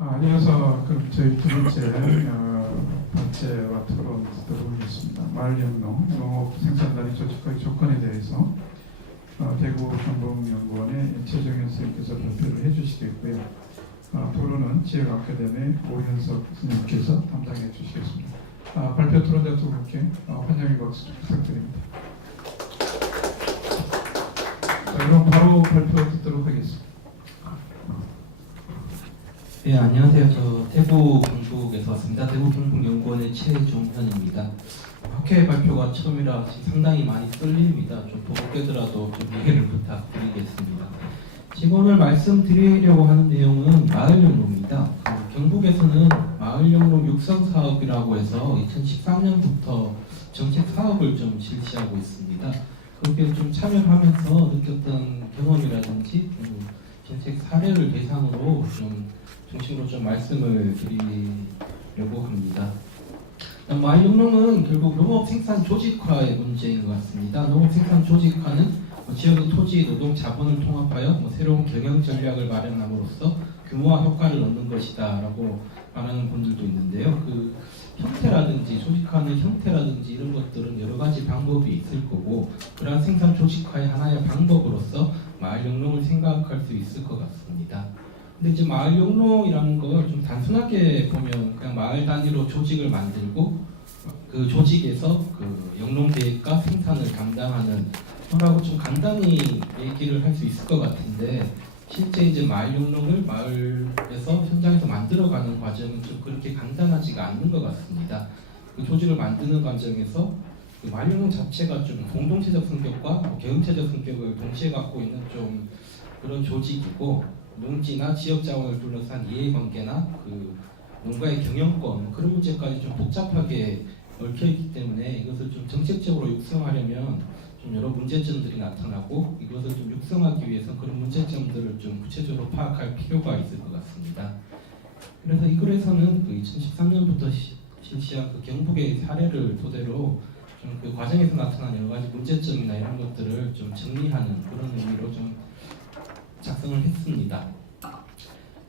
이어서 그럼 저희 두 번째 발제와 토론 듣도록 하겠습니다. 마을연농 농업 생산단위 조직화의 조건에 대해서 대구 경북연구원의 최정현 선생님께서 발표를 해주시겠고요. 토론은 지역 아카데미 오현석 선생님께서 담당해 주시겠습니다. 발표 토론자 두 분께 환영의 박수 부탁드립니다. 자, 그럼 바로 발표 듣도록 하겠습니다. 네, 안녕하세요. 저 대구 경북에서 왔습니다. 대구 경북연구원의 최종현입니다. 학회 발표가 처음이라 상당히 많이 떨립니다. 좀 보고되더라도 좀 이해를 부탁드리겠습니다. 지금 오늘 말씀드리려고 하는 내용은 마을연농입니다. 경북에서는 마을연농 육성 사업이라고 해서 2013년부터 정책 사업을 좀 실시하고 있습니다. 그렇게 좀 참여하면서 느꼈던 경험이라든지 정책 사례를 대상으로 중심으로 좀 말씀을 드리려고 합니다. 마을연농은 결국 농업 생산 조직화의 문제인 것 같습니다. 농업 생산 조직화는 지역의 토지, 노동, 자본을 통합하여 새로운 경영 전략을 마련함으로써 규모와 효과를 얻는 것이다라고 말하는 분들도 있는데요. 그 형태라든지 조직화하는 형태라든지 이런 것들은 여러 가지 방법이 있을 거고 그러한 생산 조직화의 하나의 방법으로서 마을연농을 생각할 수 있을 것 같습니다. 근데 이제 마을연농이라는 걸 좀 단순하게 보면 그냥 마을 단위로 조직을 만들고 그 조직에서 그 영농 계획과 생산을 담당하는 거라고 좀 간단히 얘기를 할 수 있을 것 같은데 실제 이제 마을연농을 마을에서 현장에서 만들어가는 과정은 좀 그렇게 간단하지가 않는 것 같습니다. 그 조직을 만드는 과정에서 그 마을연농 자체가 좀 공동체적 성격과 개인체적 성격을 동시에 갖고 있는 좀 그런 조직이고 농지나 지역 자원을 둘러싼 이해관계나 그 농가의 경영권 그런 문제까지 좀 복잡하게 얽혀 있기 때문에 이것을 좀 정책적으로 육성하려면 좀 여러 문제점들이 나타나고 이것을 좀 육성하기 위해서 그런 문제점들을 좀 구체적으로 파악할 필요가 있을 것 같습니다. 그래서 이 글에서는 그 2013년부터 실시한 그 경북의 사례를 토대로 좀 그 과정에서 나타난 여러 가지 문제점이나 이런 것들을 좀 정리하는 그런 의미로 좀 작성을 했습니다.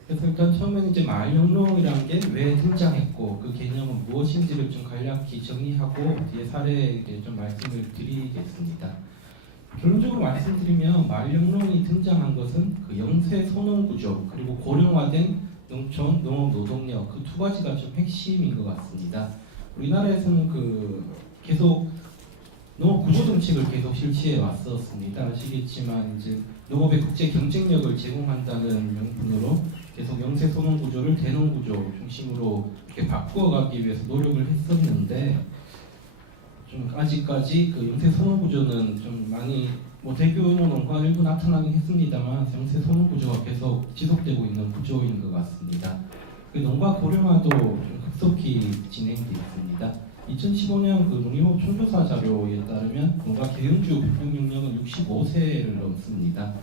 그래서 일단 처음에는 이제 마을연농이라는 게 왜 등장했고 그 개념은 무엇인지를 좀 간략히 정리하고 뒤에 사례에 대해 좀 말씀을 드리겠습니다. 결론적으로 말씀드리면 마을연농이 등장한 것은 그 영세 소농 구조 그리고 고령화된 농촌 농업 노동력 그 두 가지가 좀 핵심인 것 같습니다. 우리나라에서는 그 계속 농업 구조 정책을 계속 실시해 왔었습니다. 아시겠지만 이제 농업의 국제 경쟁력을 제공한다는 명분으로 계속 영세 소농 구조를 대농 구조 중심으로 이렇게 바꾸어가기 위해서 노력을 했었는데 좀 아직까지 그 영세 소농 구조는 좀 많이 대규모 농가 일부 나타나긴 했습니다만 영세 소농 구조가 계속 지속되고 있는 구조인 것 같습니다. 그 농가 고령화도 좀 급속히 진행되어 있습니다. 2015년 그 농림업 총조사 자료에 따르면 농가 계층주 평균 연령은 65세를 넘습니다.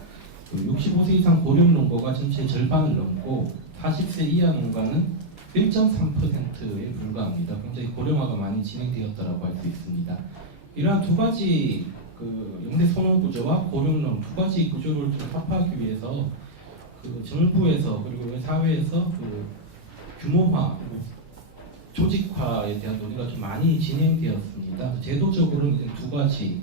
그 65세 이상 고령 농가가 전체 절반을 넘고 40세 이하 농가는 1.3%에 불과합니다. 굉장히 고령화가 많이 진행되었다고 할 수 있습니다. 이러한 두 가지 그 영세 소농 구조와 고령농 두 가지 구조를 좀 합하기 위해서 그 정부에서 그리고 사회에서 그 규모화 조직화에 대한 논의가 좀 많이 진행되었습니다. 제도적으로는 이제 두 가지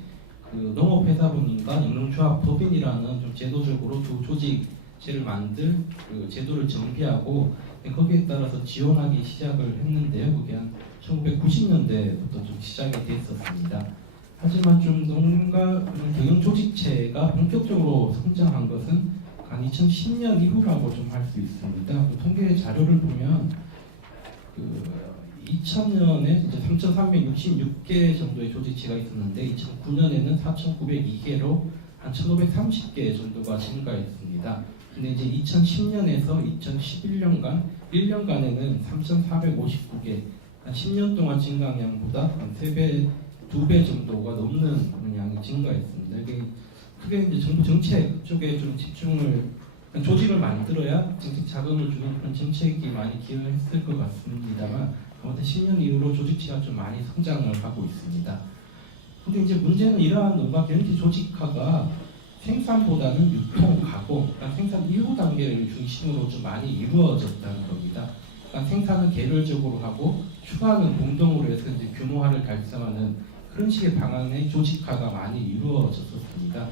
그 농업회사법인과 영농조합법인이라는 좀 제도적으로 두 조직체를 만들 그 제도를 정비하고 거기에 따라서 지원하기 시작을 했는데요. 그게 한 1990년대부터 좀 시작이 됐었습니다. 하지만 좀 농가 경영 조직체가 본격적으로 성장한 것은 한 2010년 이후라고 좀 할 수 있습니다. 그 통계 자료를 보면 그 2000년에 이제 3,366개 정도의 조직체가 있었는데 2009년에는 4,902개로 한 1,530개 정도가 증가했습니다. 근데 이제 2010년에서 2011년간 1년간에는 3,459개, 한 10년 동안 증가한 양보다 한 3배, 2배 정도가 넘는 그런 양이 증가했습니다. 이게 크게 이제 정부 정책 쪽에 좀 집중을 조직을 만들어야 정책 자금을 주는 그런 정책이 많이 기여했을 것 같습니다만 아무튼 10년 이후로 조직체가 좀 많이 성장을 하고 있습니다. 근데 이제 문제는 이러한 농가 경제 조직화가 생산보다는 유통, 가공, 그러니까 생산 이후 단계를 중심으로 좀 많이 이루어졌다는 겁니다. 그러니까 생산은 개별적으로 하고 추가는 공동으로 해서 이제 규모화를 달성하는 그런 식의 방안의 조직화가 많이 이루어졌었습니다.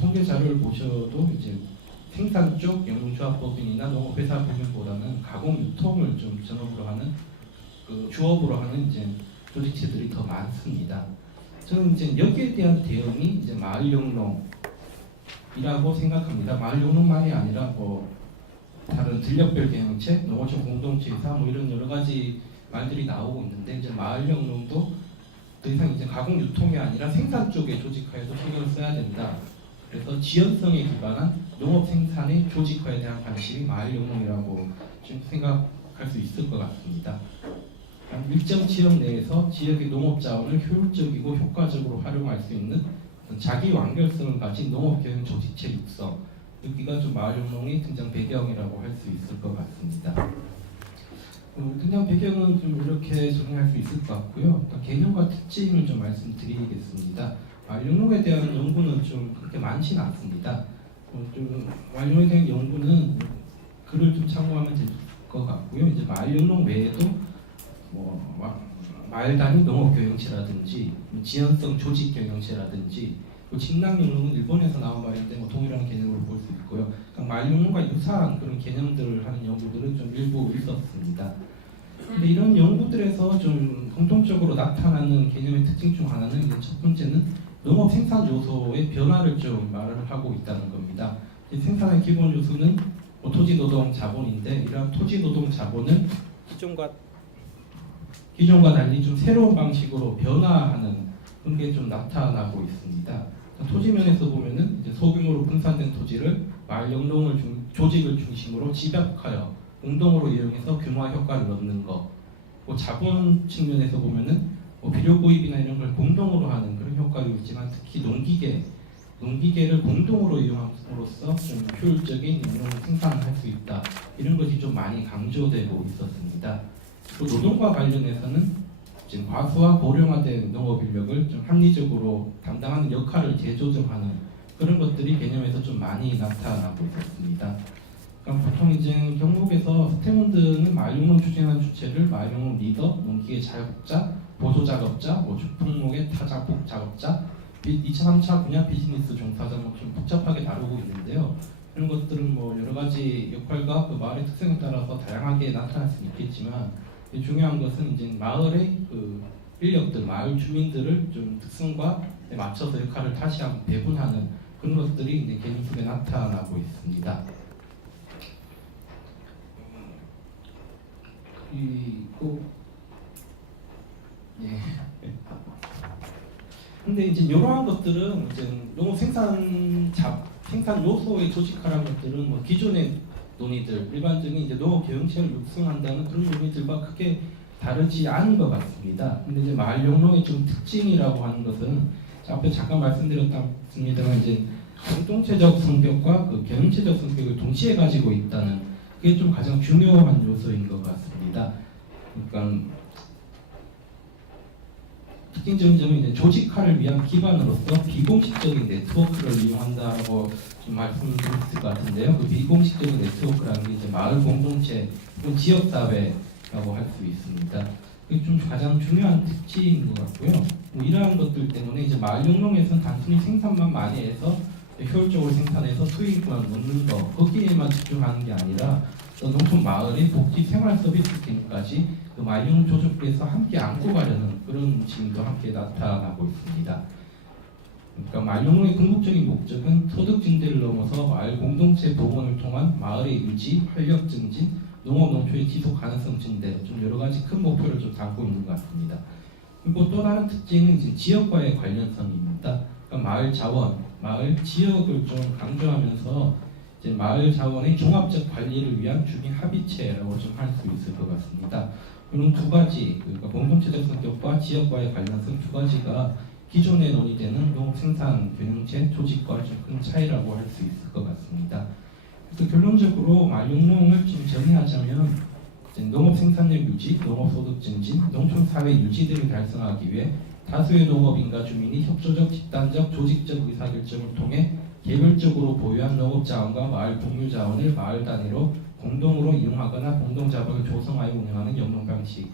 통계 자료를 보셔도 이제 생산 쪽 영농조합법인이나 농업회사법인보다는 가공 유통을 좀 전업으로 하는 그 주업으로 하는 이제 조직체들이 더 많습니다. 저는 이제 여기에 대한 대응이 이제 마을영농이라고 생각합니다. 마을영농만이 아니라 뭐 다른 들녘별 경영체, 농어촌 공동체사 뭐 이런 여러 가지 말들이 나오고 있는데 이제 마을영농도 더 이상 이제 가공 유통이 아니라 생산 쪽의 조직화에도 신경을 써야 된다. 그래서 지연성에 기반한 농업 생산의 조직화에 대한 관심이 마을영농이라고 좀 생각할 수 있을 것 같습니다. 일정 지역 내에서 지역의 농업 자원을 효율적이고 효과적으로 활용할 수 있는 자기 완결성을 가진 농업 경영 조직체 육성, 여기가 좀 마을영농의 등장 배경이라고 할 수 있을 것 같습니다. 등장 배경은 좀 이렇게 정리할 수 있을 것 같고요. 개념과 특징을 좀 말씀드리겠습니다. 마을영농에 대한 연구는 좀 그렇게 많지는 않습니다. 좀 마을영농에 대한 연구는 글을 좀 참고하면 될 것 같고요. 이제 마을영농 외에도 뭐 마을 단위 농업 경영체라든지 지연성 조직 경영체라든지 침낭영농은 일본에서 나온 말인데 뭐 동일한 개념으로 볼 수 있고요. 그러니까 마을영농과 유사한 그런 개념들을 하는 연구들은 좀 일부 있었습니다. 근데 이런 연구들에서 좀 공통적으로 나타나는 개념의 특징 중 하나는 이제 첫 번째는 농업 생산 요소의 변화를 좀 말을 하고 있다는 겁니다. 이 생산의 기본 요소는 토지 노동 자본인데 이러한 토지 노동 자본을 기존과 달리 좀 새로운 방식으로 변화하는 그런 게 좀 나타나고 있습니다. 토지면에서 보면은 이제 소규모로 분산된 토지를 마을영농을 조직을 중심으로 집약하여 공동으로 이용해서 규모화 효과를 얻는 것. 뭐 자본 측면에서 보면은 뭐 비료 구입이나 이런 걸 공동으로 하는 그런 효과도 있지만 특히 농기계를 공동으로 이용함으로써 좀 효율적인 영농 생산을 할 수 있다. 이런 것이 좀 많이 강조되고 있었습니다. 또 노동과 관련해서는 지금 과수와 고령화된 농업 인력을 좀 합리적으로 담당하는 역할을 재조정하는 그런 것들이 개념에서 좀 많이 나타나고 있었습니다. 그럼 보통 이제 경북에서 스태몬드는 마을영농 추진하는 주체를 마을영농 리더, 농기계 자격자, 보조 작업자, 뭐畜牧의 타작복 작업자, 2차, 3차 분야 비즈니스 종사자 좀 복잡하게 다루고 있는데요. 이런 것들은 뭐 여러 가지 역할과 그 마을의 특성에 따라서 다양하게 나타날 수 있겠지만 중요한 것은 이제 마을의 그 인력들, 마을 주민들을 좀 특성과 맞춰서 역할을 다시 한번 배분하는 그런 것들이 이제 개념 속에 나타나고 있습니다. 그리고 근데 이제 이러한 것들은 이제 농업 생산 요소의 조직화라는 것들은 뭐 기존의 논의들, 일반적인 이제 농업 경영체를 육성한다는 그런 논의들과 크게 다르지 않은 것 같습니다. 근데 이제 마을영농의 좀 특징이라고 하는 것은 앞에 잠깐 말씀드렸습니다만 이제 공동체적 성격과 그 경영체적 성격을 동시에 가지고 있다는 그게 좀 가장 중요한 요소인 것 같습니다. 그러니까 특징적인 점은 이제 조직화를 위한 기반으로서 비공식적인 네트워크를 이용한다고 좀 말씀드릴 수 있을 것 같은데요. 그 비공식적인 네트워크라는 게 이제 마을 공동체 혹은 지역 사회라고 할 수 있습니다. 그게 좀 가장 중요한 특징인 것 같고요. 뭐 이러한 것들 때문에 이제 마을영농에서는 단순히 생산만 많이 해서 효율적으로 생산해서 수익만 얻는 거 거기에만 집중하는 게 아니라 농촌 마을의 복지 생활 서비스 기능까지 그 마을영농 조직에서 함께 안고 가려는 그런 움직임도 함께 나타나고 있습니다. 그러니까 마을영농의 궁극적인 목적은 소득 증대를 넘어서 마을 공동체 보건을 통한 마을의 유지, 활력 증진, 농업 농촌의 지속 가능성 증대, 좀 여러 가지 큰 목표를 좀 담고 있는 것 같습니다. 그리고 또 다른 특징은 이제 지역과의 관련성입니다. 그러니까 마을 자원, 마을 지역을 좀 강조하면서 이제 마을 자원의 종합적 관리를 위한 주민 합의체라고 좀 할 수 있을 것 같습니다. 그럼 두 가지, 그러니까 공동체적 성격과 지역과의 관련성 두 가지가 기존에 논의되는 농업 생산 경영체 조직과 좀 큰 차이라고 할 수 있을 것 같습니다. 그래서 결론적으로 마을영농을 좀 정의하자면 농업 생산력 유지, 농업 소득 증진, 농촌 사회 유지들을 달성하기 위해 다수의 농업인과 주민이 협조적, 집단적, 조직적 의사결정을 통해 개별적으로 보유한 농업자원과 마을 공유자원을 마을 단위로 공동으로 이용하거나 공동자본을 조성하여 운영하는 영농 방식.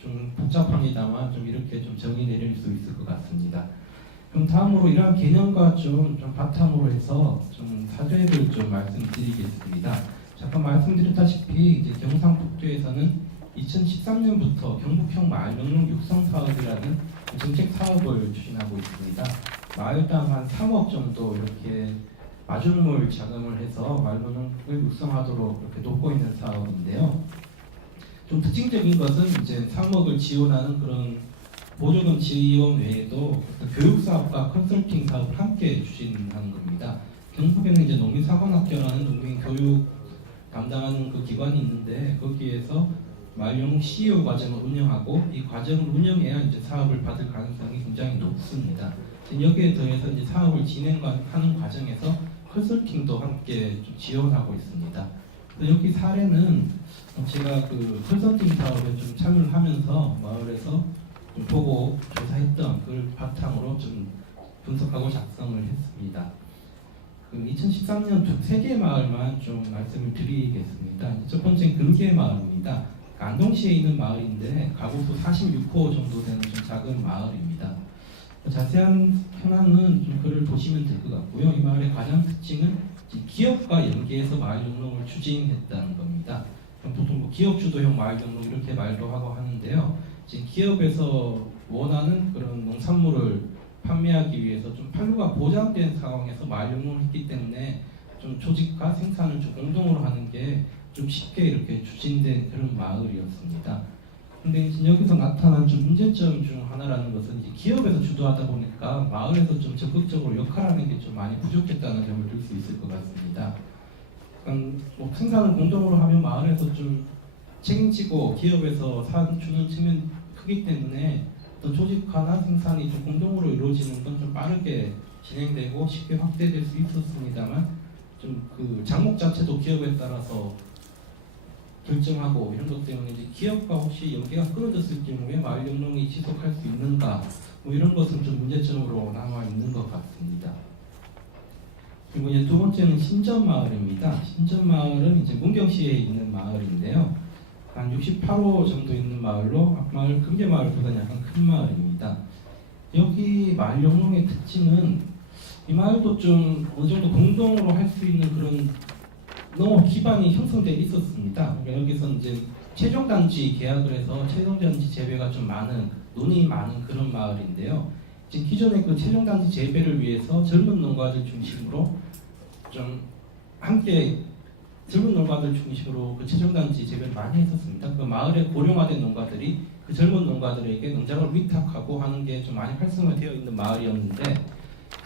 좀 복잡합니다만 좀 이렇게 좀 정의 내릴 수 있을 것 같습니다. 그럼 다음으로 이러한 개념과 좀 바탕으로 해서 좀 사례를 좀 말씀드리겠습니다. 잠깐 말씀드렸다시피 이제 경상북도에서는 2013년부터 경북형 마을영농 육성 사업이라는 정책 사업을 추진하고 있습니다. 마을당 한 3억 정도 이렇게 마중물 자금을 해서 마을영농을 육성하도록 이렇게 돕고 있는 사업인데요. 좀 특징적인 것은 이제 3억을 지원하는 그런 보조금 지원 외에도 교육 사업과 컨설팅 사업을 함께 추진하는 겁니다. 경북에는 이제 농민사관학교라는 농민 교육 담당하는 그 기관이 있는데 거기에서 마을영농 CEO 과정을 운영하고 이 과정을 운영해야 이제 사업을 받을 가능성이 굉장히 높습니다. 여기에 더해서 이제 사업을 진행하는 과정에서 컨설팅도 함께 좀 지원하고 있습니다. 여기 사례는 제가 그 컨설팅 사업에 좀 참여를 하면서 마을에서 좀 보고 조사했던 그걸 바탕으로 좀 분석하고 작성을 했습니다. 그 2013년 세 개 마을만 좀 말씀을 드리겠습니다. 첫 번째는 금계 마을입니다. 안동시에 있는 마을인데 가구수 46호 정도 되는 좀 작은 마을입니다. 자세한 현황은 좀 글을 보시면 될 것 같고요. 이 마을의 가장 특징은 기업과 연계해서 마을 영농을 추진했다는 겁니다. 보통 뭐 기업 주도형 마을 영농 이렇게 말도 하고 하는데요. 지금 기업에서 원하는 그런 농산물을 판매하기 위해서 좀 판로가 보장된 상황에서 마을 영농을 했기 때문에 좀 조직과 생산을 좀 공동으로 하는 게 좀 쉽게 이렇게 추진된 그런 마을이었습니다. 근데 이제 여기서 나타난 좀 문제점 중 하나라는 것은 이제 기업에서 주도하다 보니까 마을에서 좀 적극적으로 역할하는 게 좀 많이 부족했다는 점을 들 수 있을 것 같습니다. 뭐 생산을 공동으로 하면 마을에서 좀 책임지고 기업에서 주는 측면이 크기 때문에 어떤 조직화나 생산이 좀 공동으로 이루어지는 건 좀 빠르게 진행되고 쉽게 확대될 수 있었습니다만 좀 그 장목 자체도 기업에 따라서 결정하고 이런 것 때문에 이제 기업과 혹시 연계가 끊어졌을 경우에 마을 영농이 지속할 수 있는가 뭐 이런 것은 좀 문제점으로 남아 있는 것 같습니다. 그리고 이제 두 번째는 신전마을입니다. 신전마을은 이제 문경시에 있는 마을인데요. 한 68호 정도 있는 마을로 앞마을 금계마을보다는 약간 큰 마을입니다. 여기 마을 영농의 특징은 이 마을도 좀 어느 정도 공동으로 할 수 있는 그런 농업 기반이 형성되어 있었습니다. 그러니까 여기서 이제 최종단지 계약을 해서 최종단지 재배가 좀 많은 논이 많은 그런 마을인데요. 지금 기존의 그 최종단지 재배를 위해서 젊은 농가들 중심으로 좀 함께 젊은 농가들 중심으로 그 최종단지 재배를 많이 했었습니다. 그 마을에 고령화된 농가들이 그 젊은 농가들에게 농장을 위탁하고 하는 게 좀 많이 활성화되어 있는 마을이었는데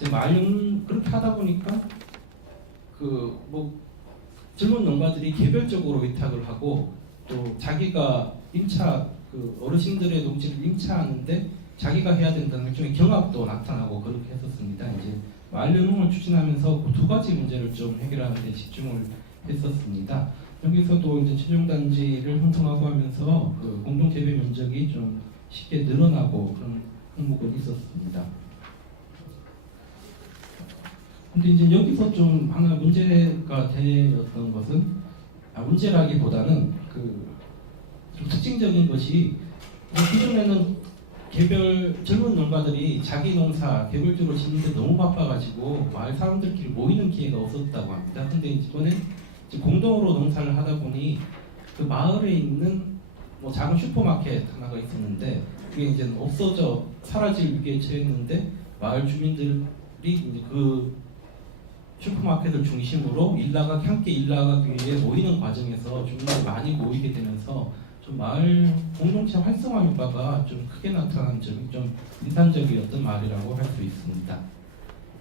이제 마을 그렇게 하다 보니까 그 뭐 젊은 농가들이 개별적으로 위탁을 하고 또 자기가 임차 그 어르신들의 농지를 임차하는데 자기가 해야 된다는 일종의 경합도 나타나고 그렇게 했었습니다. 이제 마을 영농을 추진하면서 그 두 가지 문제를 좀 해결하는 데 집중을 했었습니다. 여기서도 이제 최종단지를 형성하고 하면서 그 공동 재배 면적이 좀 쉽게 늘어나고 그런 항목은 있었습니다. 근데 이제 여기서 좀 하나 문제가 되었던 것은 문제라기보다는 그 좀 특징적인 것이 기존에는 개별 젊은 농가들이 자기 농사 개별적으로 짓는데 너무 바빠가지고 마을 사람들끼리 모이는 기회가 없었다고 합니다. 근데 이번에 이제 공동으로 농사를 하다 보니 그 마을에 있는 뭐 작은 슈퍼마켓 하나가 있었는데 그게 이제 없어져 사라질 위기에 처했는데 마을 주민들이 이제 그 슈퍼마켓을 중심으로 함께 일 나가기 위해 모이는 과정에서 주민들이 많이 모이게 되면서 좀 마을 공동체 활성화 효과가 좀 크게 나타난 점이 좀 인상적이었던 마을이라고 할 수 있습니다.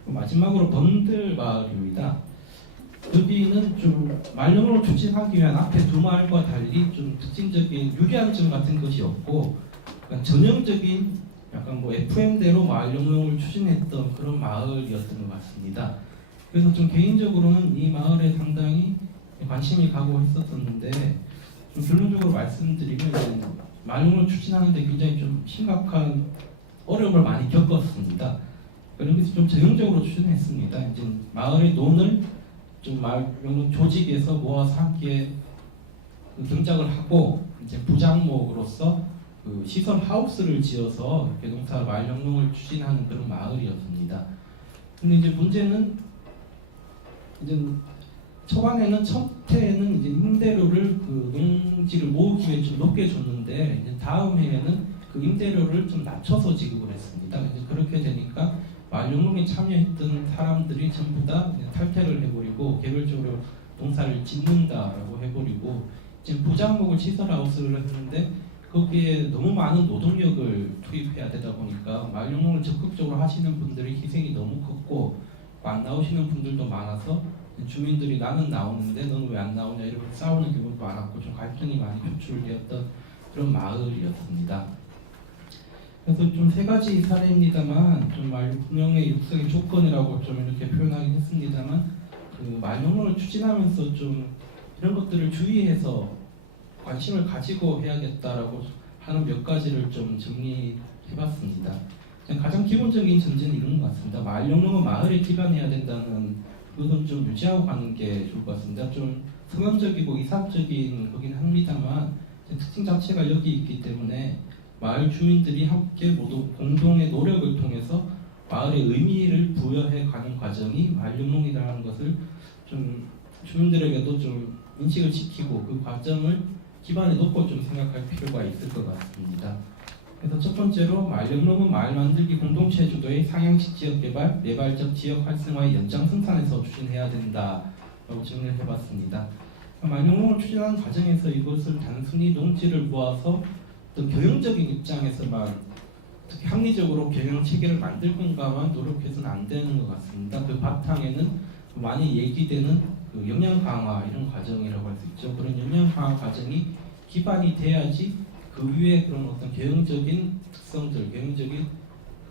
마지막으로 번들 마을입니다. 여기는 좀 마을 영농을 추진하기 위한 앞에 두 마을과 달리 좀 특징적인 유리한 점 같은 것이 없고 약간 전형적인 약간 뭐 FM대로 마을 영농을 추진했던 그런 마을이었던 것 같습니다. 그래서 좀 개인적으로는 이 마을에 상당히 관심이 가고 했었었는데 좀 결론적으로 말씀드리면 마을 영농을 추진하는데 굉장히 좀 심각한 어려움을 많이 겪었습니다. 그런 것을 좀 전형적으로 추진했습니다. 이제 마을의 돈을 좀 마을 조직에서 모아서 함께 그 경작을 하고 이제 부장목으로서 그 시설 하우스를 지어서 개동사 마을 영농을 추진하는 그런 마을이었습니다. 근데 이제 문제는 이제 초반에는 첫 해에는 이제 임대료를 그 농지를 모으기 위해 좀 높게 줬는데 이제 다음 해에는 그 임대료를 좀 낮춰서 지급을 했습니다. 이제 그렇게 되니까 마을 영농에 참여했던 사람들이 전부 다 이제 탈퇴를 해버리고 개별적으로 농사를 짓는다라고 해버리고 지금 부장목을 시설하우스를 했는데 거기에 너무 많은 노동력을 투입해야 되다 보니까 마을 영농을 적극적으로 하시는 분들의 희생이 너무 컸고 안 나오시는 분들도 많아서 주민들이 나는 나오는데 너는 왜 안 나오냐 이렇게 싸우는 경우도 많았고 좀 갈등이 많이 표출되었던 그런 마을이었습니다. 그래서 좀 세 가지 사례입니다만 좀 마을 영농의 육성의 조건이라고 좀 이렇게 표현하긴 했습니다만 그 마을 영농을 추진하면서 좀 이런 것들을 주의해서 관심을 가지고 해야겠다라고 하는 몇 가지를 좀 정리해봤습니다. 가장 기본적인 전제는 이런 것 같습니다. 마을 영농은 마을에 기반해야 된다는 그것은 좀 유지하고 가는 게 좋을 것 같습니다. 좀 성경적이고 이상적인 거긴 합니다만 특징 자체가 여기 있기 때문에 마을 주민들이 함께 모두 공동의 노력을 통해서 마을의 의미를 부여해 가는 과정이 마을 영농이라는 것을 좀 주민들에게도 좀 인식을 시키고 그 과정을 기반에 놓고 좀 생각할 필요가 있을 것 같습니다. 그래서 첫 번째로 마을 영농은 마을 만들기 공동체 주도의 상향식 지역 개발, 내발적 지역 활성화의 연장선상에서 추진해야 된다라고 정리를 해봤습니다. 마을 영농을 추진하는 과정에서 이것을 단순히 농지를 모아서 어떤 경영적인 입장에서만 특히 합리적으로 경영 체계를 만들 건가만 노력해서는 안 되는 것 같습니다. 그 바탕에는 많이 얘기되는 그 역량 강화 이런 과정이라고 할 수 있죠. 그런 역량 강화 과정이 기반이 돼야지 그 위에 그런 어떤 개혁적인 특성들, 개혁적인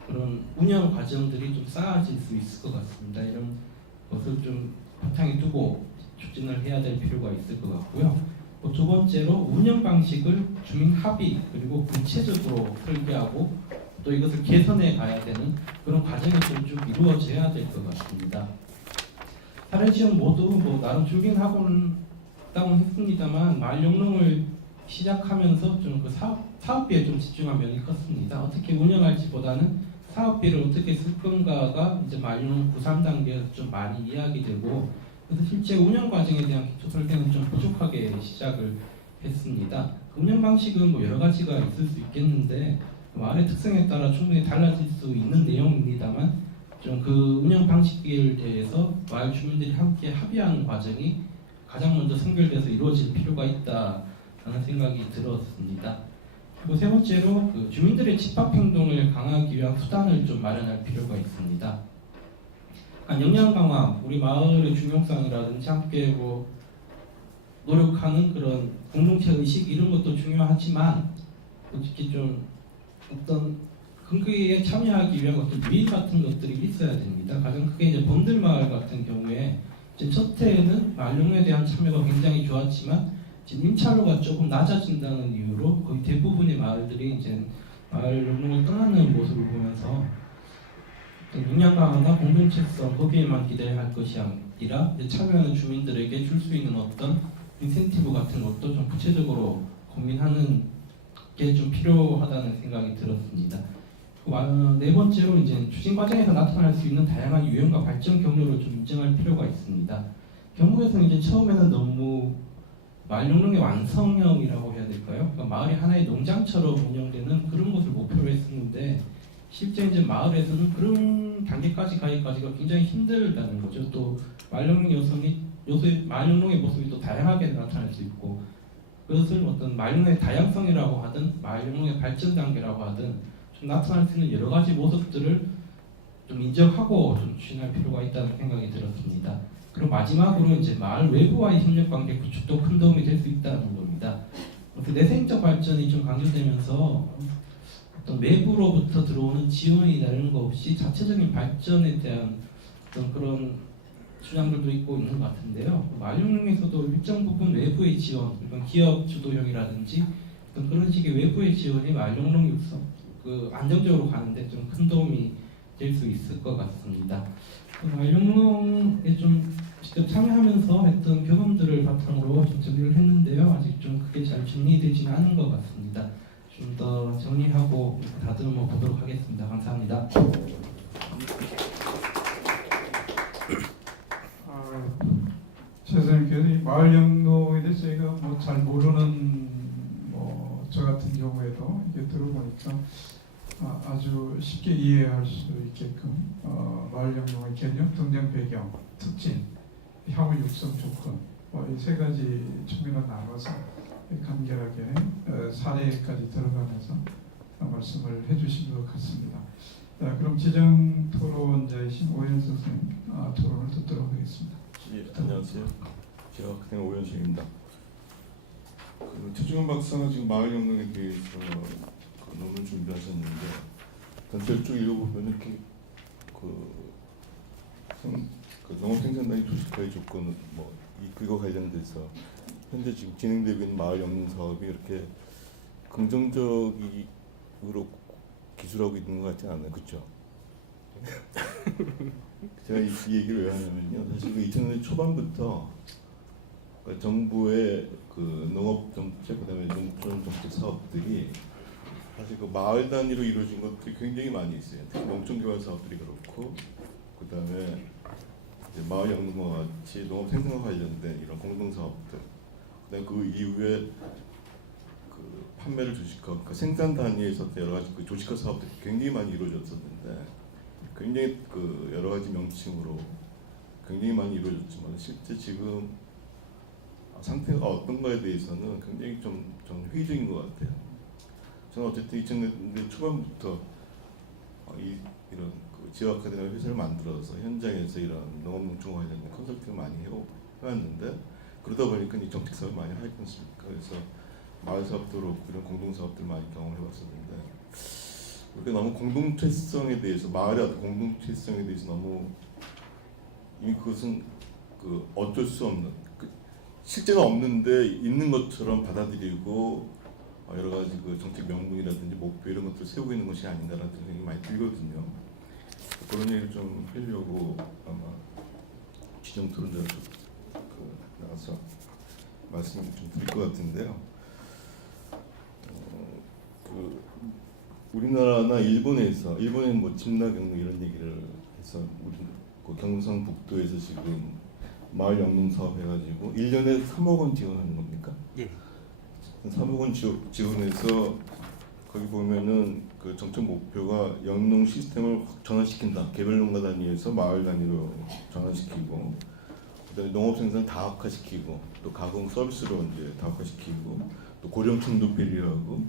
그런 운영 과정들이 좀 쌓아질 수 있을 것 같습니다. 이런 것을 좀 바탕에 두고 추진을 해야 될 필요가 있을 것 같고요. 두 번째로 운영 방식을 주민 합의 그리고 구체적으로 설계하고 또 이것을 개선해 가야 되는 그런 과정이 좀 쭉 이루어져야 될 것 같습니다. 다른 지역 모두 뭐 나름 준비하고는 했습니다만 마을 영농을 시작하면서 좀 그 사업비에 좀 집중한 면이 컸습니다. 어떻게 운영할지보다는 사업비를 어떻게 쓸 건가가 이제 마을 영농 9.3단계에서 좀 많이 이야기되고 그래서 실제 운영 과정에 대한 기초 설계는 좀 부족하게 시작을 했습니다. 그 운영 방식은 뭐 여러 가지가 있을 수 있겠는데 마을의 특성에 따라 충분히 달라질 수 있는 내용입니다만 좀 그 운영 방식에 대해서 마을 주민들이 함께 합의하는 과정이 가장 먼저 선결돼서 이루어질 필요가 있다라는 생각이 들었습니다. 그리고 세 번째로 그 주민들의 집합 행동을 강화하기 위한 수단을 좀 마련할 필요가 있습니다. 역량 강화, 우리 마을의 중요성이라든지 함께 뭐 노력하는 그런 공동체 의식 이런 것도 중요하지만 솔직히 좀 어떤 거기에 참여하기 위한 어떤 유인 같은 것들이 있어야 됩니다. 가장 크게 이제 범들 마을 같은 경우에 이제 첫 해에는 마을 영농에 대한 참여가 굉장히 좋았지만 지금 임차료가 조금 낮아진다는 이유로 거의 대부분의 마을들이 이제 마을 영농을 떠나는 모습을 보면서 역량 강화나 공동체성 거기에만 기대할 것이 아니라 참여하는 주민들에게 줄 수 있는 어떤 인센티브 같은 것도 좀 구체적으로 고민하는 게 좀 필요하다는 생각이 들었습니다. 네 번째로 이제 추진 과정에서 나타날 수 있는 다양한 유형과 발전 경로를 좀 인정할 필요가 있습니다. 경북에서는 이제 처음에는 너무 마을 영농의 완성형이라고 해야 될까요? 그러니까 마을이 하나의 농장처럼 운영되는 그런 것을 목표로 했었는데 실제 이제 마을에서는 그런 단계까지 가기까지가 굉장히 힘들다는 거죠. 또 마을 영농 마을 영농의 모습이 또 다양하게 나타날 수 있고 그것을 어떤 마을 영농의 다양성이라고 하든 마을 영농의 발전 단계라고 하든 좀 나타날 수 있는 여러 가지 모습들을 좀 인정하고 좀 추진할 필요가 있다는 생각이 들었습니다. 그리고 마지막으로 이제 마을 외부와의 협력 관계 구축도 큰 도움이 될 수 있다는 겁니다. 내생적 발전이 좀 강조되면서 어떤 외부로부터 들어오는 지원이나 이런 거 없이 자체적인 발전에 대한 어떤 그런 주장들도 있고 있는 것 같은데요. 마을 영농에서도 일정 부분 외부의 지원, 그러니까 기업 주도형이라든지 어떤 그런 식의 외부의 지원이 마을 영농 육성, 그 안정적으로 가는데 좀 큰 도움이 될 수 있을 것 같습니다. 마을영농에 좀 직접 참여하면서 했던 경험들을 바탕으로 좀 정리를 했는데요. 아직 좀 그게 잘 정리되지는 않은 것 같습니다. 좀 더 정리하고 다듬어 보도록 하겠습니다. 감사합니다. 최 선생님께서 이 마을영농에 대해서 저희가 뭐 잘 모르는 저 같은 경우에도 이게 들어보니까 아주 쉽게 이해할 수 있게끔 마을영농의 개념, 등장 배경, 특징, 향후 육성 조건 이 세 가지 측면을 나눠서 간결하게 사례까지 들어가면서 말씀을 해주신 것 같습니다. 그럼 지정 토론자이신 오현수 선생님 토론을 듣도록 하겠습니다. 예, 안녕하세요. 제가 학생 오현식입니다. 최중원 박사가 지금 마을영농에 대해서 논문 준비하셨는데 전체를 쭉 읽어보면 이렇게 농업생산단위 도시화의 조건 그거 관련돼서 현재 지금 진행되고 있는 마을영농 사업이 이렇게 긍정적으로 기술하고 있는 것 같지 않아요, 그렇죠? 제가 이 얘기를 왜 하냐면요, 사실 2000년대 초반부터 정부의 농업 정책, 그다음에 농촌 정책 사업들이 사실 마을 단위로 이루어진 것들이 굉장히 많이 있어요. 특히 농촌 개발 사업들이 그렇고, 그다음에 마을 영농과 같이 농업 생산과 관련된 이런 공동 사업들, 그다음에 그 이후에 판매를 조직화, 생산 단위에서 여러 가지 조직화 사업들이 굉장히 많이 이루어졌었는데, 굉장히 여러 가지 명칭으로 굉장히 많이 이루어졌지만 실제 지금 상태가 어떤가에 대해서는 굉장히 좀 회의적인 것 같아요. 저는 어쨌든 2000년대 초반부터 이런 지역 아카데미 회사를 만들어서 현장에서 이런 농업농촌과 관련된 컨설팅을 많이 해왔는데, 그러다 보니까 이 정책 사업을 많이 하지 않습니까? 그래서 마을 사업도 그렇고 이런 공동 사업들 많이 경험해봤었는데, 우리가 너무 공동체성에 대해서, 마을의 어떤 공동체성에 대해서 너무 이미 그것은 어쩔 수 없는, 실제가 없는데 있는 것처럼 받아들이고 여러 가지 정책 명분이라든지 목표 이런 것들을 세우고 있는 것이 아닌가라는 생각이 많이 들거든요. 그런 얘기를 좀 하려고 아마 지정 토론자로 나가서 말씀을 좀 드릴 것 같은데요. 우리나라나 일본에는 뭐 침나경로 이런 얘기를 해서 우리 경상북도에서 지금 마을 영농 사업 해가지고 1년에 3억 원 지원하는 겁니까? 예. 3억 원 지원해서 거기 보면은 정책 목표가 영농 시스템을 확 전환시킨다. 개별 농가 단위에서 마을 단위로 전환시키고, 그다음에 농업 생산 다학화시키고, 또 가공 서비스로 이제 다학화시키고, 또 고령층도 배려하고,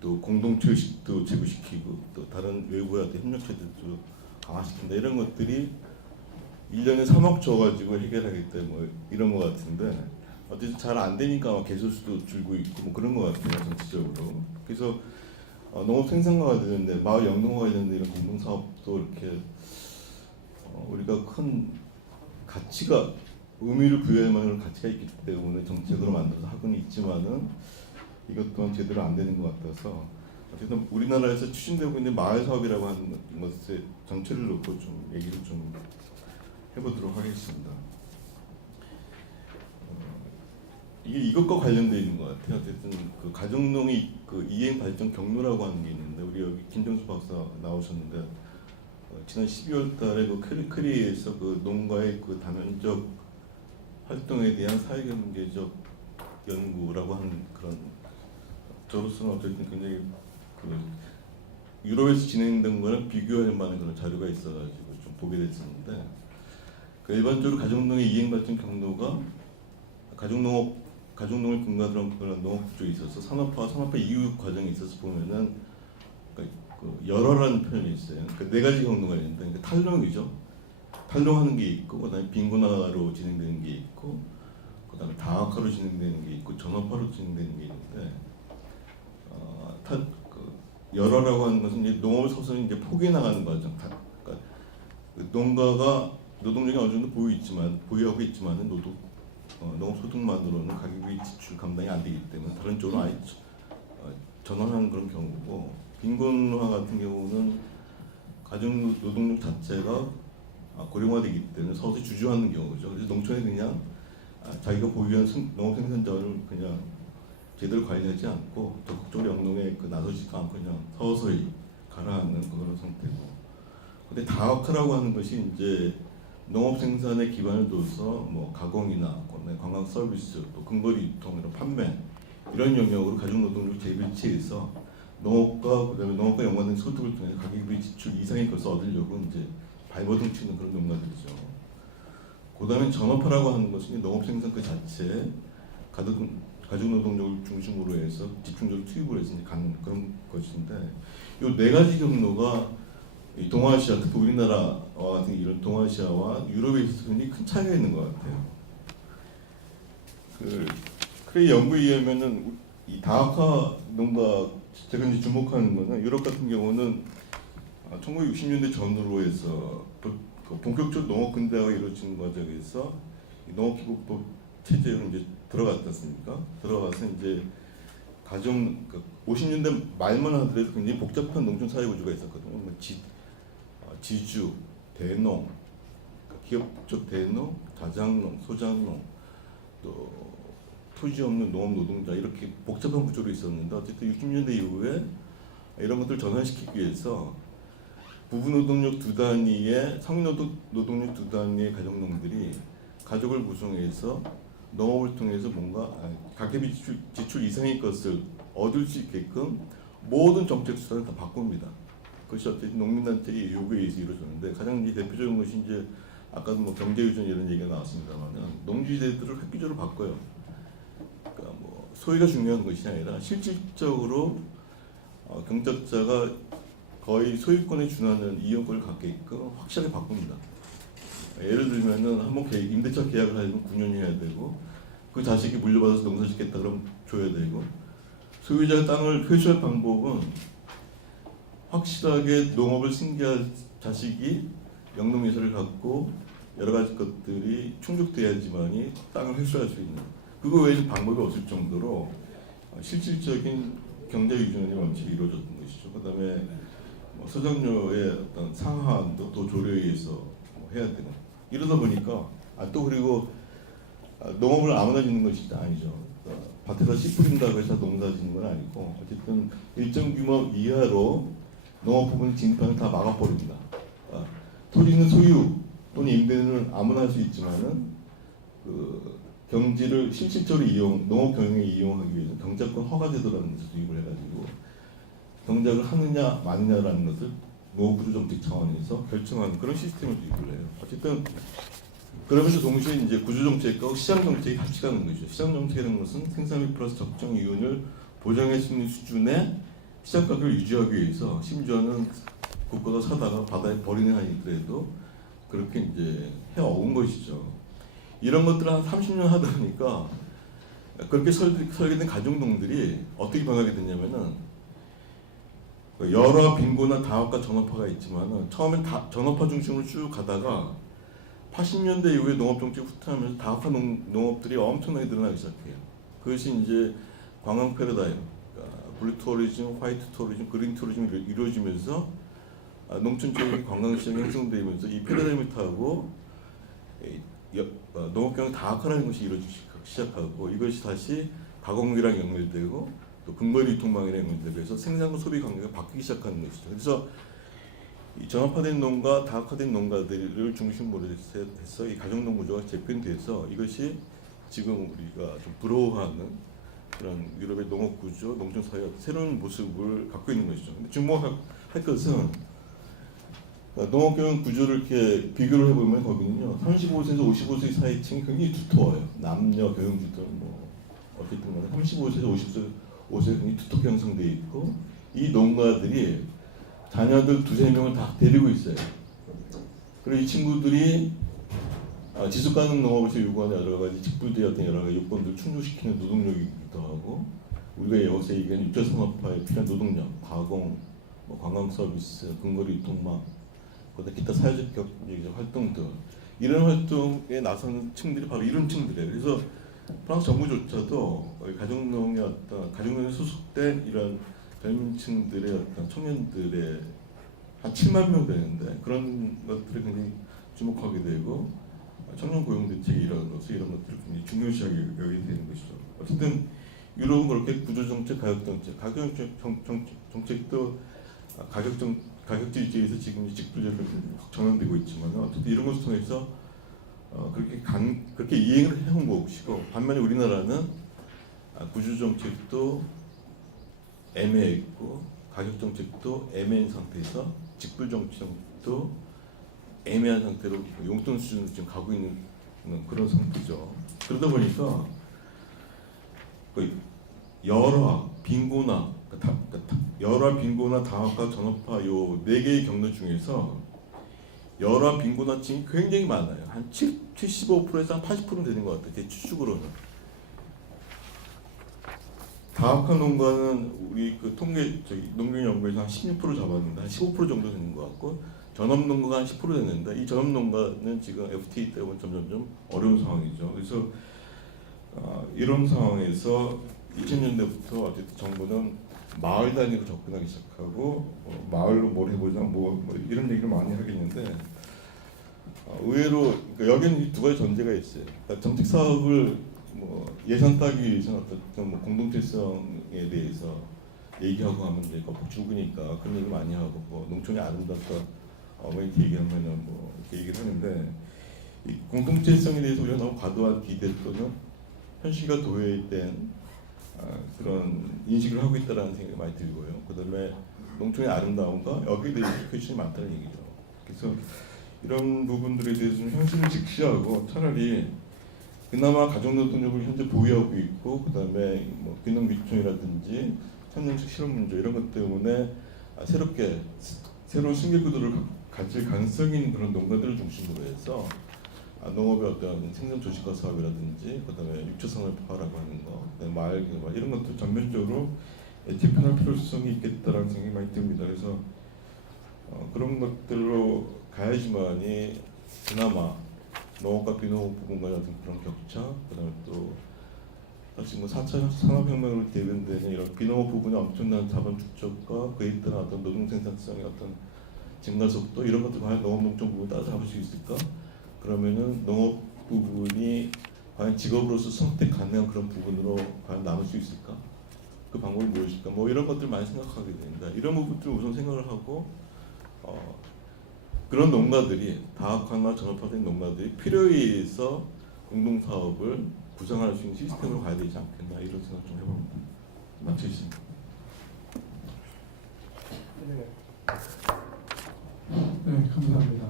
또 공동체 의식도 제고시키고, 또 다른 외부와의 협력체들도 강화시킨다. 이런 것들이 1년에 3억 줘가지고 해결하겠다 뭐 이런 것 같은데, 어쨌든 잘 안 되니까 아마 개소수도 줄고 있고 뭐 그런 것 같아요, 전체적으로. 그래서 농업 생산과 관련된, 마을 영농과 관련된 이런 공동 사업도 이렇게 우리가 큰 가치가, 의미를 부여할 만한 가치가 있기 때문에 정책으로 만들어서 하고는 있지만은 이것 또한 제대로 안 되는 것 같아서, 어쨌든 우리나라에서 추진되고 있는 마을 사업이라고 하는 것의 정체를 놓고 좀 얘기를 좀 해보도록 하겠습니다. 이게 이것과 관련되어 있는 것 같아요. 어쨌든 가정농이 이행 발전 경로라고 하는 게 있는데, 우리 여기 김정수 박사 나오셨는데, 지난 12월달에 크리에서 농가의 다면적 활동에 대한 사회경제적 연구라고 하는 그런, 저로서는 어쨌든 굉장히 유럽에서 진행된 거랑 비교할 만한 그런 자료가 있어가지고 좀 보게 됐었는데, 일반적으로 가정농의 이행 발전 경로가 가정농을 근거로 한 그런 농업구조에 있어서 산업화 이후 과정에 있어서 보면은 열어라는 표현이 있어요. 네 가지 경로가 있는데, 탈농이죠. 탈농하는 게 있고, 그다음에 빈곤화로 진행되는 게 있고, 그다음에 다학화로 진행되는 게 있고, 전업화로 진행되는 게 있는데, 열어라고 하는 것은 이제 농업을 서서히 이제 포기해 나가는 과정. 그러니까 농가가 노동력이 어느 정도 보유하고 있지만은 농업 소득만으로는 가계부의 지출 감당이 안 되기 때문에 다른 쪽으로 아예 전환하는 그런 경우고, 빈곤화 같은 경우는 가정 노동력 자체가 고령화되기 때문에 서서히 주저하는 경우죠. 그래서 농촌에 그냥 자기가 보유한 농업 생산자를 그냥 제대로 관리하지 않고 적극적으로 영농에 나서지도 않고 그냥 서서히 가라앉는 그런 상태고. 근데 다학화라고 하는 것이 이제 농업 생산의 기반을 둬서 뭐 가공이나 관광 서비스 또 근거리 유통 이런 판매 이런 영역으로 가족 노동력 재배치해서 농업과 그다음에 농업과 연관된 소득을 통해 가계비 지출 이상의 것을 얻으려고 이제 발버둥 치는 그런 농가들이죠. 그다음에 전업화라고 하는 것은 농업 생산 그 자체에 가족 노동력을 중심으로 해서 집중적으로 투입을 해서 이제 가는 그런 것인데 이 네 가지 경로가 이 동아시아, 특히 우리나라와 같은 이런 동아시아와 유럽에 있어서 굉장히 큰 차이가 있는 것 같아요. 그래 연구에 의하면은 이 다학화 농가 제가 이제 주목하는 거는 유럽 같은 경우는 1960년대 전후로 해서 본격적으로 농업 근대화가 이루어지는 과정에서 농업기록법 체제로 이제 들어갔지 않습니까? 들어가서 이제 가정 50년대 말만 하더라도 굉장히 복잡한 농촌 사회 구조가 있었거든요. 뭐 지주, 대농, 기업적 대농, 자장농, 소장농, 또 토지 없는 농업 노동자 이렇게 복잡한 구조로 있었는데 어쨌든 60년대 이후에 이런 것들을 전환시키기 위해서 부부 노동력 두 단위의 성인 노동력 두 단위의 가정농들이 가족을 구성해서 농업을 통해서 뭔가 가계비 지출 이상의 것을 얻을 수 있게끔 모든 정책 수단을 다 바꿉니다. 그것이 어쨌든 농민단체의 요구에 의해서 이루어졌는데 가장 이제 대표적인 것이 이제 아까도 뭐 경제유전 이런 얘기가 나왔습니다만은 농지대들을 획기적으로 바꿔요. 그러니까 뭐 소유가 중요한 것이 아니라 실질적으로 경작자가 거의 소유권에 준하는 이용권을 갖게끔 확실하게 바꿉니다. 예를 들면은 한번 임대차 계약을 하려면 9년이 해야 되고 그 자식이 물려받아서 농사 짓겠다 그러면 줘야 되고 소유자가 땅을 회수할 방법은 확실하게 농업을 승계할 자식이 영농예설을 갖고 여러 가지 것들이 충족돼야지만이 땅을 회수할 수 있는 그거 외에 방법이 없을 정도로 실질적인 경제 유전의 원칙이 이루어졌던 것이죠. 그다음에 서장료의 어떤 상한도 또 조례에서 해야 되는 이러다 보니까 또 그리고 농업을 아무나 짓는 것이 아니죠. 밭에다 씨 뿌린다고 해서 농사 짓는 건 아니고 어쨌든 일정 규모 이하로 농업 부분 진입하면 다 막아버립니다. 토지는 소유 또는 임대는 아무나 할 수 있지만은 그 경지를 실질적으로 농업 경영에 이용하기 위해서 경작권 허가제도라는 것을 도입을 해가지고 경작을 하느냐 마느냐라는 것을 노구조 정책 차원에서 결정하는 그런 시스템을 도입을 해요. 어쨌든 그러면서 동시에 이제 구조 정책과 시장 정책이 같이 가는 거죠. 시장 정책이라는 것은 생산비 플러스 적정 이윤을 보장할 수 있는 수준의 시장 가격을 유지하기 위해서 심지어는 국가가 사다가 바다에 버리는 한이 있더라도 그렇게 이제 해온 것이죠. 이런 것들을 한 30년 하다 보니까 그렇게 설계된 가정농들이 어떻게 변하게 됐냐면은 여러 빈곤화 다학화 전업화가 있지만은 처음엔 전업화 중심으로 쭉 가다가 80년대 이후에 농업 정책이 후퇴하면서 다학화 농업들이 엄청나게 늘어나기 시작해요. 그것이 이제 관광 패러다임, 그러니까 블루 투어리즘, 화이트 투어리즘, 그린 투어리즘이 이루어지면서 농촌 지역의 관광 시장이 형성되면서 이 패러다임을 타고 농업 경영 다학화라는 것이 이루어지기 시작하고 이것이 다시 가공비랑 연결되고 또 근거리 유통망이랑 연결되고 해서 생산과 소비 관계가 바뀌기 시작하는 것이죠. 그래서 이 전업화된 농가, 다학화된 농가들을 중심으로 해서 이 가정농 구조가 재편돼서 이것이 지금 우리가 좀 부러워하는 그런 유럽의 농업 구조, 농촌 사회의 새로운 모습을 갖고 있는 것이죠. 근데 주목할 것은 농업 경영 구조를 이렇게 비교를 해보면 거기는요 35세에서 55세 사이층이 굉장히 두터워요. 남녀 교육주들 뭐 어쨌든 간에 35세에서 55세 굉장히 두텁게 형성되어 있고 이 농가들이 자녀들 두세 명을 다 데리고 있어요. 그리고 이 친구들이 지속 가능 농업에서 요구하는 여러 가지 직불들의 어떤 여러 가지 요건들을 충족시키는 노동력이기도 하고 우리가 여기서 얘기하는 육자 산업화에 필요한 노동력, 가공, 뭐 관광 서비스, 근거리 유통망, 그다음 기타 사회적 활동들 이런 활동에 나서는 층들이 바로 이런 층들이에요. 그래서 프랑스 정부조차도 가정농의 어떤 가정농에 소속된 이런 젊은층들의 어떤 청년들의 한 7만 명 되는데 그런 것들을 굉장히 주목하게 되고 청년 고용 대책의 일환으로서 이런 것들을 굉장히 중요시하게 여기게 되는 것이죠. 어쨌든 유럽은 그렇게 구조정책, 가격정책, 가격정책도 가격제 입장에서 지금 직불제로 전환되고 있지만 어쨌든 이런 것을 통해서 그렇게 이행을 해온 것이고 반면에 우리나라는 구조정책도 애매했고 가격정책도 애매한 상태에서 직불정책도 애매한 상태로 용돈 수준으로 지금 가고 있는 그런 상태죠. 그러다 보니까 열화, 빈곤화, 열화, 빈곤화, 다학화, 전업화 요 4개의 경로 중에서 열화, 빈곤화층이 굉장히 많아요. 한 75%에서 한 80% 되는 것 같아요. 제 추측으로는. 다학화 농가는 우리 그 농경연구에서 한 16% 잡았는데 한 15% 정도 되는 것 같고 전업 농가가 한 10% 됐는데 이 전업 농가는 지금 FTA 때문에 점점 어려운 상황이죠. 그래서 이런 상황에서 2000년대부터 어쨌든 정부는 마을 단위로 접근하기 시작하고 마을로 뭘 해보자 뭐 이런 얘기를 많이 하겠는데 의외로 그러니까 여기는 두 가지 전제가 있어요. 그러니까 정책 사업을 뭐 예산 따기 위해서는 어떤 뭐 공동체성에 대해서 얘기하고 하면 이제 꼭 죽으니까 그런 얘기 많이 하고 뭐 농촌이 아름답다 뭐 이렇게 얘기하면은 뭐 이렇게 얘기를 하는데 이 공동체성에 대해서 우리가 너무 과도한 기대 또는 현실과 도외된 그런 인식을 하고 있다라는 생각이 많이 들고요. 그다음에 농촌의 아름다움과 여기에 대해서 퀘션이 많다는 얘기죠. 그래서 이런 부분들에 대해서 좀 현실을 직시하고 차라리 그나마 가정노동력을 현재 보유하고 있고 그다음에 뭐 귀농귀촌이라든지 청년식 실업 문제 이런 것 때문에 새로운 승계 구도를 가질 가능성이 있는 그런 농가들을 중심으로 해서 농업의 어떤 생산 조직화 사업이라든지 그다음에 육체산업화라고 하는 거, 그다음에 마을 개발 이런 것들 전면적으로 재편할 필요성이 있겠다라는 생각이 많이 듭니다. 그래서 그런 것들로 가야지만이 그나마 농업과 비농업 부분과의 어떤 그런 격차, 그다음에 또 사실 뭐 4차 산업혁명으로 대변되는 이런 비농업 부분의 엄청난 자본 축적과 그에 따른 어떤 노동 생산성의 어떤 증가 속도 이런 것들 과연 농업 농촌 부분 따라잡을 수 있을까? 그러면은 농업 부분이 과연 직업으로서 선택 가능한 그런 부분으로 과연 남을 수 있을까? 그 방법이 무엇일까? 뭐 이런 것들 많이 생각하게 됩니다. 이런 부분들 우선 생각을 하고 그런 농가들이 다학화나 전업화된 농가들이 필요에 의해서 공동 사업을 구성할 수 있는 시스템으로 가야 되지 않겠나 이런 생각 좀 해봅니다. 마치겠습니다. 네, 감사합니다.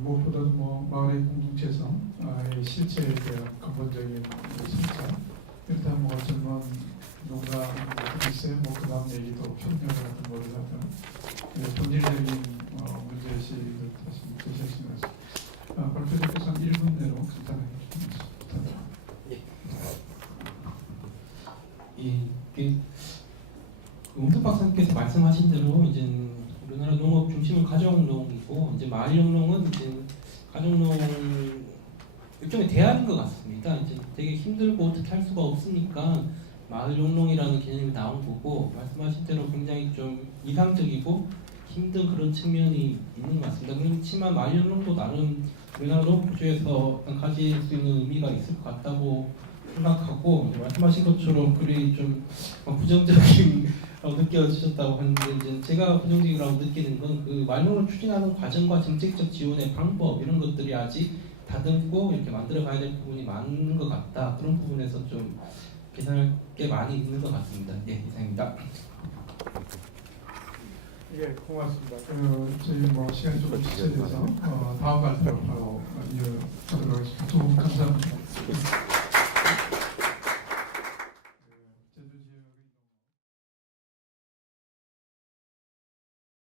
무엇보다도 뭐 마을의 공동체성의 실체에 대한 근본적인 실체. 일단 뭐 젊은 농가 글쎄 뭐 그다음 얘기도 평균 같은 거를 하든 본질적인 문제의식을 다시 제시하시면서 발표자께서 1분 내로 간단하게 부탁드립니다. 예, 문득 박사님께서 말씀하신 대로 이제 우리나라 농업 중심은 가정농이고 이제 마을영농은 이제 가정농 일종의 대안인 것 같습니다. 이제 되게 힘들고 어떻게 할 수가 없으니까 마을영농이라는 개념이 나온 거고 말씀하신 대로 굉장히 좀 이상적이고 힘든 그런 측면이 있는 것 같습니다. 그렇지만 마을영농도 나름 우리나라 농업 구조에서 가질 수 있는 의미가 있을 것 같다고 생각하고 말씀하신 것처럼 그리 좀 부정적인 느껴지셨다고 하는데 이제 제가 부정적이라고 느끼는 건 그 마을영농을 추진하는 과정과 정책적 지원의 방법 이런 것들이 아직 다듬고 이렇게 만들어 가야 될 부분이 많은 것 같다. 그런 부분에서 좀 개선할 게 많이 있는 것 같습니다. 네, 이상입니다. 예, 고맙습니다. 저희 뭐 시간이 조금 지체돼서 다음 발표로 바로 이어가도록 하겠습니다. 두 분 감사합니다.